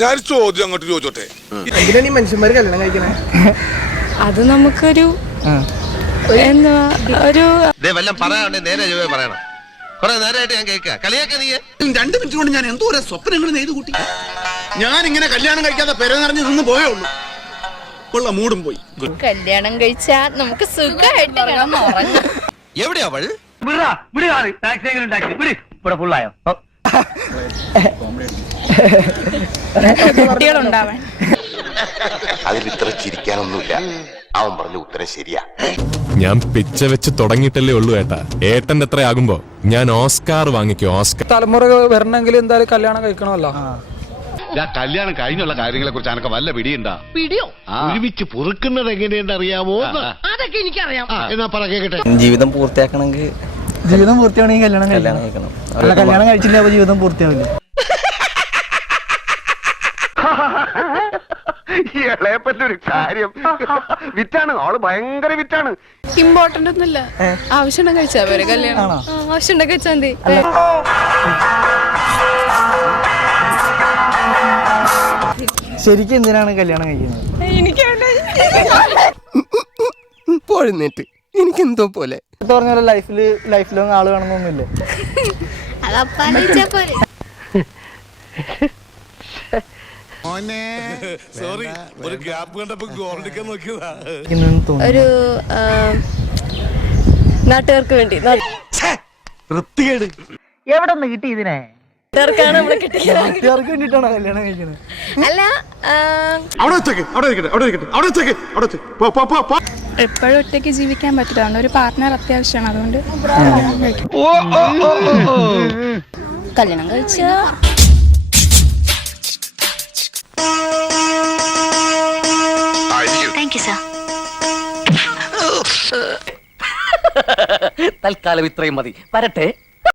ഞാൻ ചോദ്യം അങ്ങോട്ട് ചോദിച്ചോട്ടെ, എന്തിനാണ് ഈ മനുഷ്യന്മാര് കല്യാണം കഴിക്കണേ? അത് നമുക്കൊരു എന്താ ഒരു പറയാണ്ട് നേരെ പറയണം. കുറെ നേരമായിട്ട് ഞാൻ കേൾക്കുക കളിയാക്ക. നീ 2 മിനിറ്റ് കൊണ്ട് ഞാൻ എന്തോ സ്വപ്നങ്ങൾ നെയ്ത് കൂട്ടി. ഞാൻ ഇങ്ങനെ കല്യാണം കഴിക്കാതെ പെര നിറഞ്ഞു നിന്ന് പോയേ ഉള്ളൂ. ഉള്ള മൂടും പോയി. കല്യാണം കഴിച്ചാ നമുക്ക് സുഖമായിട്ട് എവിടെയാ അവൾ? കുട്ടികളുണ്ടാവാൻ അതിൽ ഇത്ര ചിരിക്കാനൊന്നുമില്ല. അവൻ പറഞ്ഞ ഉത്തരം ശരിയാ. ഞാൻ പിച്ച വെച്ച് തുടങ്ങിയിട്ടല്ലേ ഉള്ളൂ ഏട്ടാ. ഏട്ടന്റെ എത്ര ആകുമ്പോ ഞാൻ ഓസ്കാർ വാങ്ങിക്കും. ഓസ്കാർ തലമുറ വരണമെങ്കിൽ എന്തായാലും കല്യാണം കഴിക്കണമല്ലോ. കല്യാണം കഴിഞ്ഞുള്ള കാര്യങ്ങളെ കുറിച്ച് അനക്ക് വല്ല പിടിയുണ്ടാ? പിടിയോ? ഒരുമിച്ച് പൊറുക്കുന്നത് എങ്ങനെയെന്ന് അറിയാമോ? അതൊക്കെ എനിക്കറിയാം. എന്നാ പറ കേക്കട്ടെ. ജീവിതം പൂർത്തിയാക്കണമെങ്കിൽ കല്യാണം കഴിക്കണം. കല്യാണം കഴിച്ചില്ല അപ്പൊ ജീവിതം പൂർത്തിയാവില്ല. ഇളയപ്പറ്റൊരു കാര്യം വിറ്റാണ്. ആള് ഭയങ്കര വിറ്റാണ്. ഇമ്പോർട്ടന്റ് ഒന്നുമില്ല. ആവശ്യം കഴിച്ചാ പോരെ കല്യാണം. ആവശ്യം കഴിച്ചാൽ മതി. ശരിക്കും എന്തിനാണ് കല്യാണം കഴിക്കുന്നത്? പോഴുന്നേറ്റ് എനിക്കെന്തോ പോലെ പറഞ്ഞ ലൈഫ് ലോങ് ആള് വേണമെന്നൊന്നുമില്ലേ? സോറി, ഒരു ഗ്യാപ്പ് കണ്ടപ്പോ ഗോൾഡിക്കാൻ നോക്കിയതാ. ഒരു നാട്ടുകാർക്ക് വേണ്ടി എവിടെ നിന്ന് കിട്ടി ഇതിനെ? നാട്ടുകാർക്ക് വേണ്ടിട്ടാണോ കല്യാണം കഴിക്കുന്നത്? അല്ല, അവിടെ വെച്ചേക്ക്, അവിടെ ഇരിക്കട്ടെ, അവിടെ ഇരിക്കട്ടെ, അവിടെ വെച്ചേക്ക്, അവിടെ വെച്ചേക്ക്. എപ്പോഴും ഒറ്റയ്ക്ക് ജീവിക്കാൻ പറ്റില്ല. ഒരു പാർട്ട്ണർ അത്യാവശ്യമാണ്. അതുകൊണ്ട് കല്യാണം കഴിച്ച തൽക്കാലം ഇത്രയും മതി. വരട്ടെ.